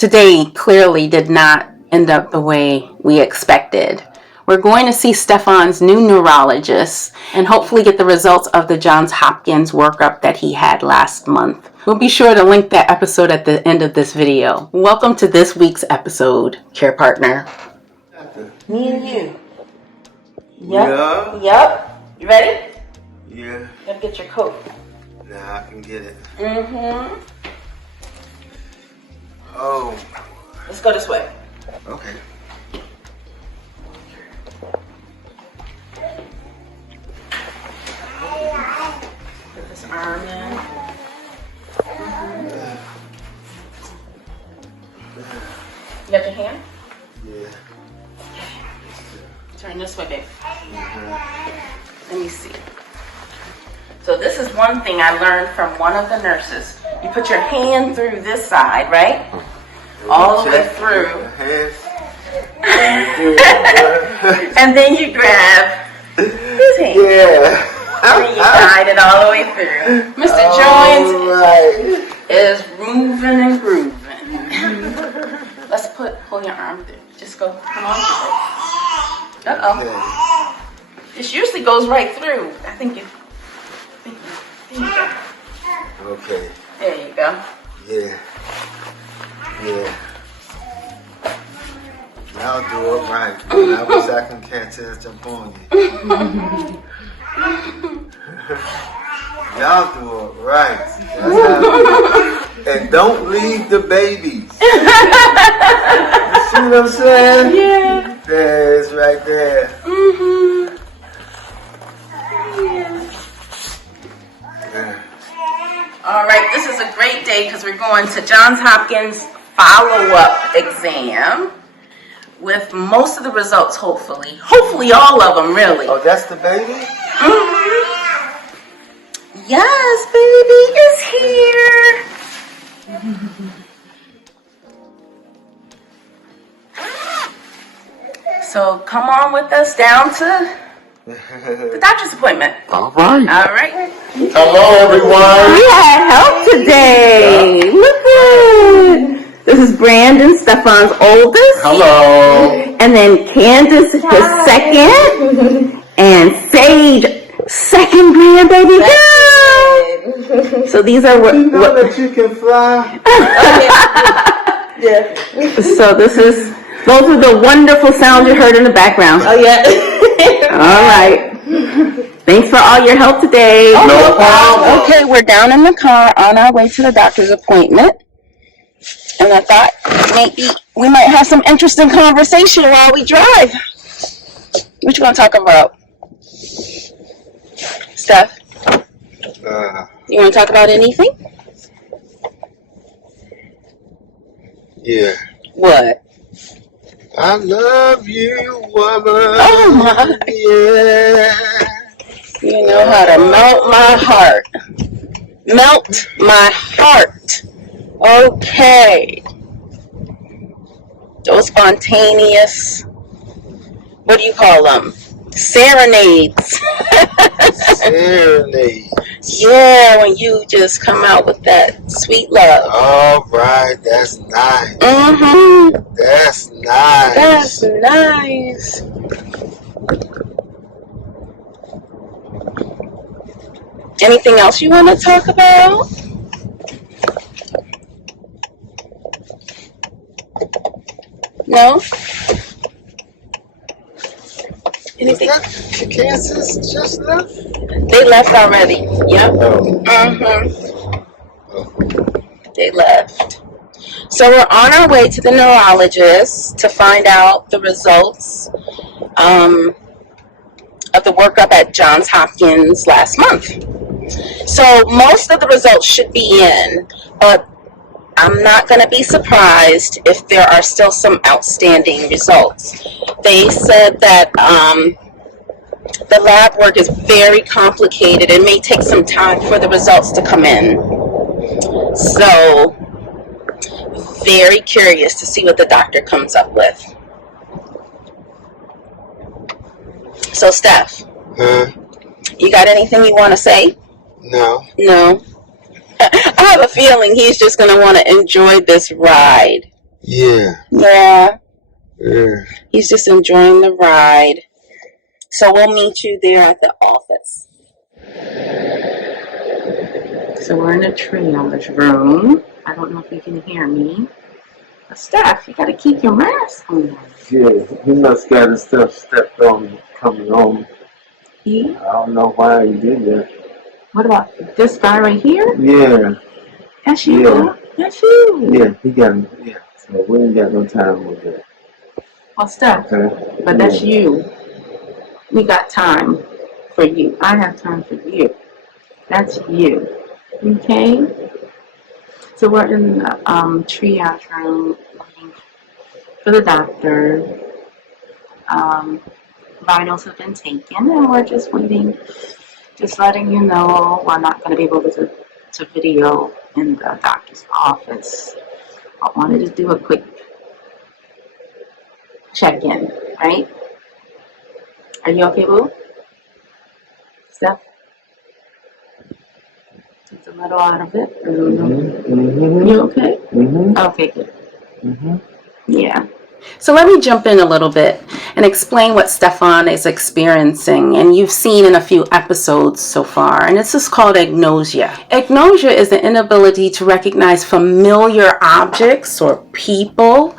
today clearly did not end up the way we expected. We're going to see Stephon's new neurologist and hopefully get the results of the Johns Hopkins workup that he had last month. We'll be sure to link that episode at the end of this video. Welcome to this week's episode, Care Partner. Me and you. Yeah. Yep. You ready? Yeah. You gotta get your coat. Nah, I can get it. Mm-hmm. Oh. Let's go this way. Okay. Put this arm in. You got your hand? Yeah. Turn this way, babe. Let me see. So this is one thing I learned from one of the nurses. You put your hand through this side, right? All the way through. And then you grab his hand. Yeah. And then you guide it all the way through. Mr. Jones is moving and grooving. Let's pull your arm through. Just go, come on through it. Uh-oh. This usually goes right through. I think there you go. Okay. There you go. Yeah. Yeah. Now I'll do it right. I wish I can catch it and jump on you. Y'all do it right. And don't leave the babies. You see what I'm saying? Yeah. There, it's right there. Mm-hmm. Yeah. All right, this is a great day because we're going to Johns Hopkins follow-up exam with most of the results, hopefully. Hopefully all of them, really. Oh, that's the baby? Mm-hmm. Yes, baby is here. So come on with us down to the doctor's appointment. All right. All right. Hello, everyone. We had help today. Look at this is Brandon, Stephon's oldest. Hello. And then Candace, his second. And Sage, second grandbaby girl. So these are what You know that you can fly? Yeah. so those are the wonderful sounds you heard in the background. Oh, yeah. All right. Thanks for all your help today. No problem. Okay, we're down in the car on our way to the doctor's appointment. And I thought maybe we might have some interesting conversation while we drive. What you want to talk about? Steph, you want to talk about anything? Yeah. What? I love you, woman. Oh, my. Yeah. You know how to melt my heart. Melt my heart. Okay. Those spontaneous, what do you call them? Serenades. Serenade. Yeah, when you just come out with that sweet love. All right, that's nice. Mm-hmm. That's nice. That's nice. Anything else you want to talk about? No? Anything? Is that Kansas just left? They left already. Yep. Oh. Mm-hmm. Oh. They left. So we're on our way to the neurologist to find out the results of the workup at Johns Hopkins last month. So most of the results should be in, but I'm not going to be surprised if there are still some outstanding results. They said that the lab work is very complicated and may take some time for the results to come in. So, very curious to see what the doctor comes up with. So, Steph, you got anything you want to say? No. No. I have a feeling he's just going to want to enjoy this ride. Yeah. Yeah. Yeah. He's just enjoying the ride. So we'll meet you there at the office. So we're in a triage room. I don't know if you can hear me. But Steph, you gotta keep your mask on. Yeah, he must got his stuff stepped on coming home. Yeah. I don't know why he did that. What about this guy right here? Yeah. That's you. Yeah. That's you. Yeah, he got him. Yeah. So we ain't got no time with that. Well, Steph, Okay. but that's you. We got time for you. I have time for you. That's you. Okay? So we're in the triage room waiting for the doctor. Vitals have been taken, and we're just waiting, just letting you know we're not going to be able to video in the doctor's office. I wanted to do a quick check-in, right? Are you okay, boo? Steph? It's a little out of it. Mm-hmm. You okay? Mm-hmm. Okay, good. Mm-hmm. Yeah. So let me jump in a little bit and explain what Stephon is experiencing, and you've seen in a few episodes so far, and this is called agnosia. Agnosia is the inability to recognize familiar objects or people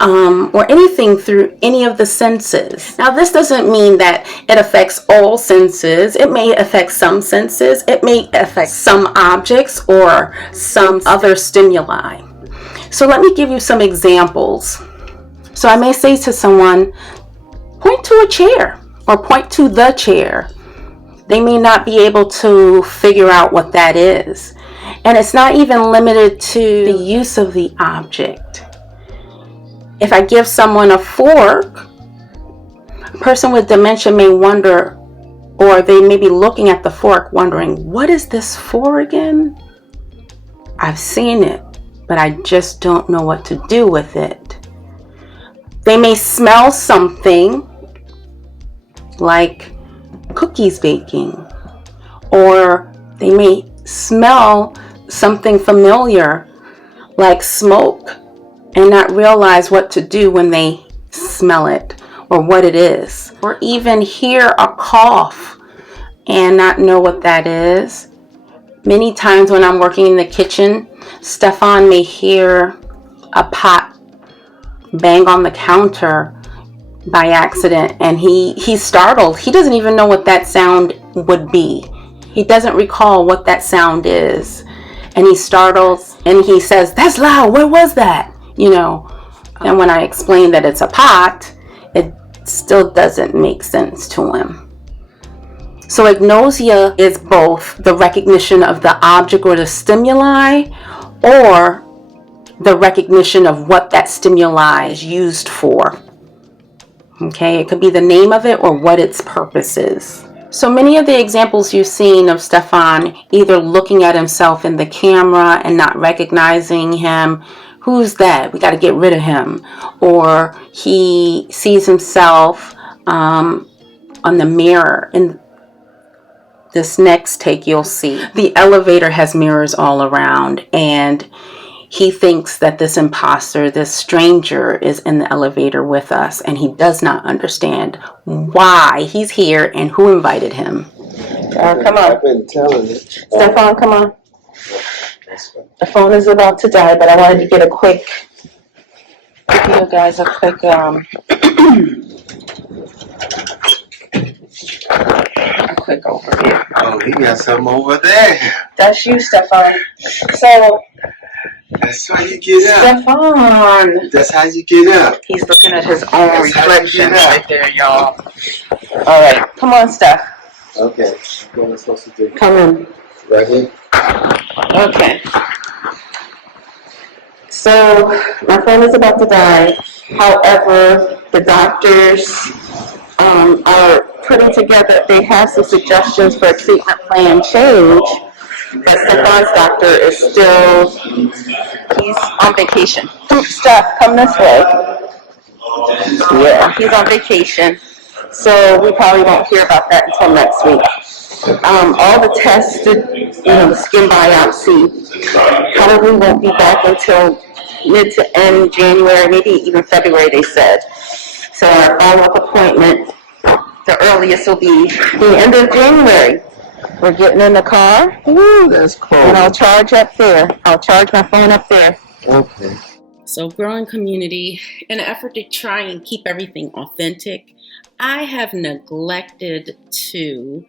or anything through any of the senses. Now, this doesn't mean that it affects all senses. It may affect some senses. It may affect some objects or some other stimuli. So let me give you some examples. So I may say to someone, point to a chair or point to the chair. They may not be able to figure out what that is. And it's not even limited to the use of the object. If I give someone a fork, a person with dementia may wonder, or they may be looking at the fork wondering, what is this for again? I've seen it, but I just don't know what to do with it. They may smell something like cookies baking, or they may smell something familiar like smoke and not realize what to do when they smell it or what it is, or even hear a cough and not know what that is. Many times when I'm working in the kitchen, Stephon may hear a pot bang on the counter by accident, and he's startled. He doesn't even know what that sound would be. He doesn't recall what that sound is, and he startles and he says, "That's loud, where was that?" And when I explain that it's a pot, it still doesn't make sense to him. So agnosia is both the recognition of the object or the stimuli, or the recognition of what that stimuli is used for. Okay, it could be the name of it or what its purpose is. So many of the examples you've seen of Stephon either looking at himself in the camera and not recognizing him, who's that? We got to get rid of him. Or he sees himself on the mirror. In this next take, you'll see the elevator has mirrors all around, and he thinks that this imposter, this stranger, is in the elevator with us, and he does not understand why he's here and who invited him. Come on. I've been telling it. Stephon, come on. The phone is about to die, but I wanted to get a quick, give you guys a quick, overview. Oh, he got something over there. That's you, Stephon. So, That's how you get up. Stephon. That's how you get up. He's looking at his own That's reflection how you right there, y'all. All right, come on, Steph. Okay, what am I supposed to do? Come in. Right here? Okay. So, my phone is about to die. However, the doctors are putting together, they have some suggestions for a treatment plan change. But Stephon's doctor is still, he's on vacation. Steph, come this way. Yeah, he's on vacation. So we probably won't hear about that until next week. All the tests, the skin biopsy, probably won't be back until mid to end January, maybe even February, they said. So our follow-up appointment, the earliest will be the end of January. We're getting in the car. Ooh, that's cool. And I'll charge up there. I'll charge my phone up there. Okay. So, growing community, in an effort to try and keep everything authentic, I have neglected to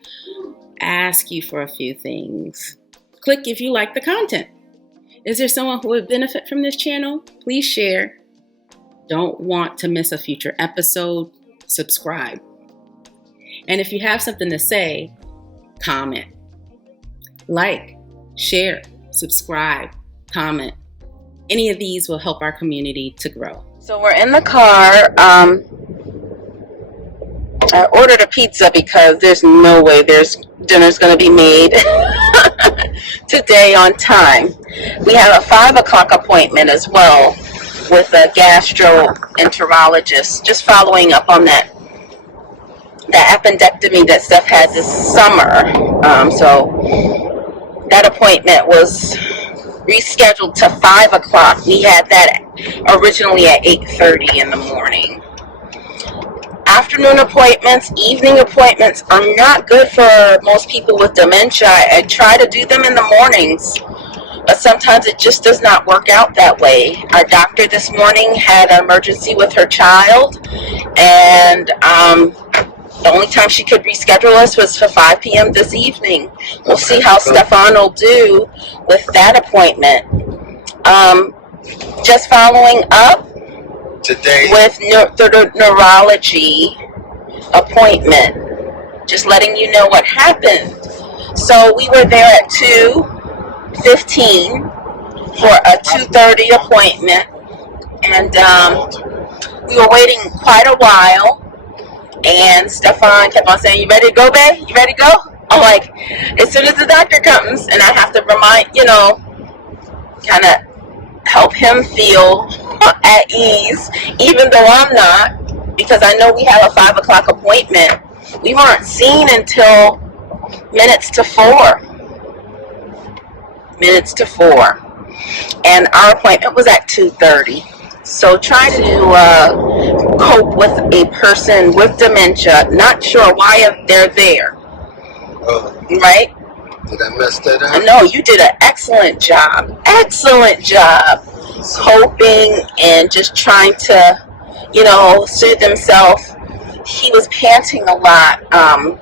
ask you for a few things. Click if you like the content. Is there someone who would benefit from this channel? Please share. Don't want to miss a future episode? Subscribe. And if you have something to say, comment. Like, share, subscribe, comment. Any of these will help our community to grow. So we're in the car. I ordered a pizza because there's no way dinner's going to be made today on time. We have a 5 o'clock appointment as well with a gastroenterologist, just following up on that appendectomy that Steph had this summer. So that appointment was rescheduled to 5 o'clock. We had that originally at 8:30 in the morning. Afternoon appointments, evening appointments are not good for most people with dementia. I try to do them in the mornings, but sometimes it just does not work out that way. Our doctor this morning had an emergency with her child, and the only time she could reschedule us was for 5 p.m. this evening. We'll see how Stephon will do with that appointment. Just following up Today with the neurology appointment. Just letting you know what happened. So we were there at 2:15 for a 2:30 appointment. And we were waiting quite a while. And Stephon kept on saying, "You ready to go, babe? You ready to go?" I'm like, as soon as the doctor comes, and I have to kind of help him feel at ease, even though I'm not, because I know we have a 5 o'clock appointment. We weren't seen until minutes to 4. And our appointment was at 2:30. So trying to cope with a person with dementia, not sure why they're there, right? Did I mess that up? No, you did an excellent job. Coping and just trying to, soothe himself. He was panting a lot,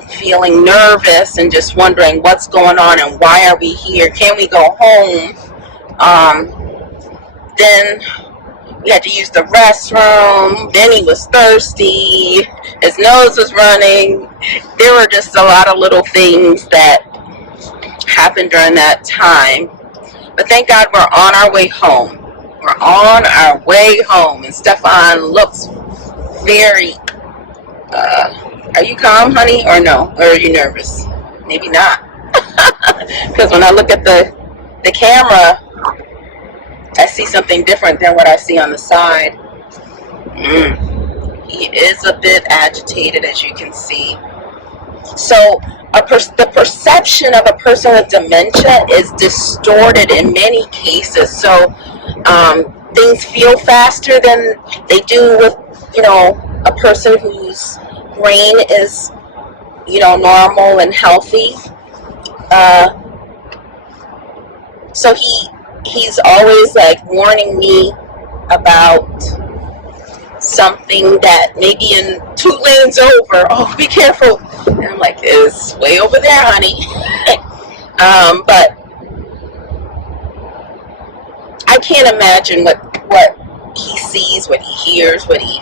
feeling nervous and just wondering what's going on and why are we here? Can we go home? Then we had to use the restroom. Then he was thirsty. His nose was running. There were just a lot of little things that happened during that time. But thank God we're on our way home. And Stephon looks very, are you calm, honey, or no? Or are you nervous? Maybe not. Because when I look at the camera, I see something different than what I see on the side. He is a bit agitated, as you can see. So the perception of a person with dementia is distorted in many cases. So things feel faster than they do with, a person whose brain is, normal and healthy. So he's always like warning me about something that maybe in 2 lanes over. Oh, be careful. And I'm like, it's way over there, honey. But I can't imagine what he sees, what he hears, what he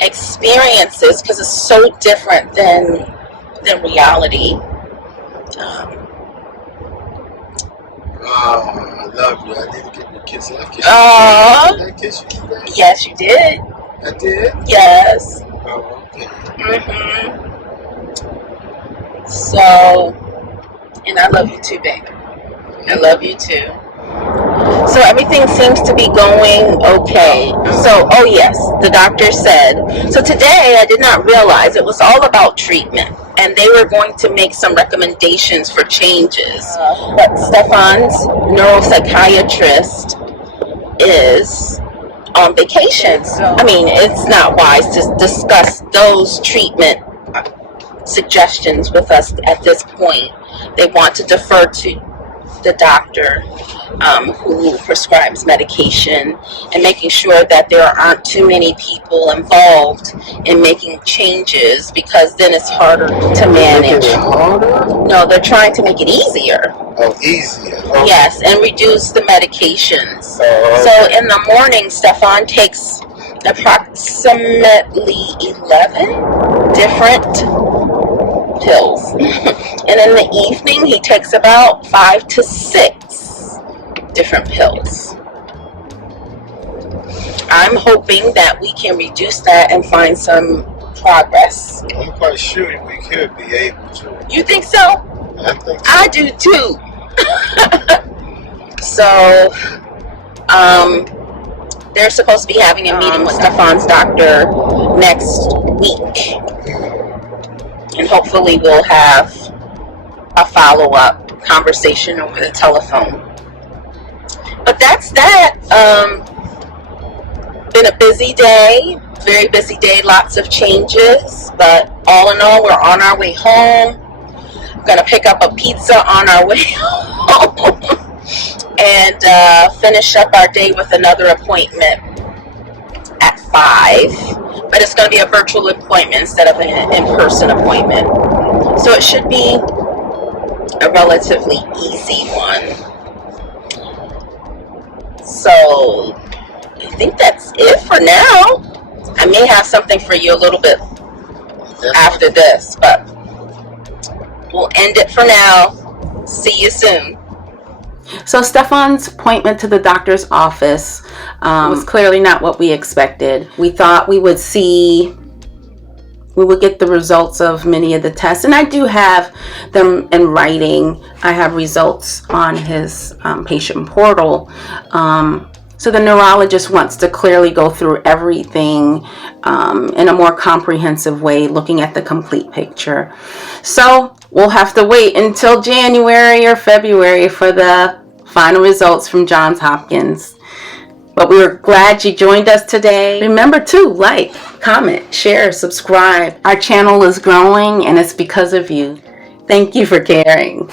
experiences, because it's so different than reality. Oh, I love you. I didn't get your kiss. Did I kiss you today? Yes, you did. I did? Yes. Oh, okay. So, and I love you too, baby. I love you too. So everything seems to be going okay. So, oh yes, the doctor said. So today I did not realize it was all about treatment. And they were going to make some recommendations for changes. But Stephon's neuropsychiatrist is on vacation. I mean, it's not wise to discuss those treatment suggestions with us at this point. They want to defer to the doctor who prescribes medication, and making sure that there aren't too many people involved in making changes, because then it's harder to manage. No, they're trying to make it easier. Oh, easier. Okay. Yes, and reduce the medications. So in the morning, Stephon takes approximately 11 different pills. And in the evening, he takes about 5 to 6 different pills. I'm hoping that we can reduce that and find some progress. I'm quite sure we could be able to. You think so? I think so. I do too. So, they're supposed to be having a meeting with Stephon's doctor next week. And hopefully we'll have a follow-up conversation over the telephone. But that's that. Been a busy day, very busy day, lots of changes. But all in all, we're on our way home. Gonna pick up a pizza on our way home and finish up our day with another appointment at 5. But it's going to be a virtual appointment instead of an in-person appointment. So it should be a relatively easy one. So I think that's it for now. I may have something for you a little bit after this, but we'll end it for now. See you soon. So Stephon's appointment to the doctor's office was clearly not what we expected. We thought we would get the results of many of the tests, and I do have them in writing. I have results on his patient portal. So the neurologist wants to clearly go through everything in a more comprehensive way, looking at the complete picture. So we'll have to wait until January or February for the final results from Johns Hopkins. But we were glad you joined us today. Remember to like, comment, share, subscribe. Our channel is growing, and it's because of you. Thank you for caring.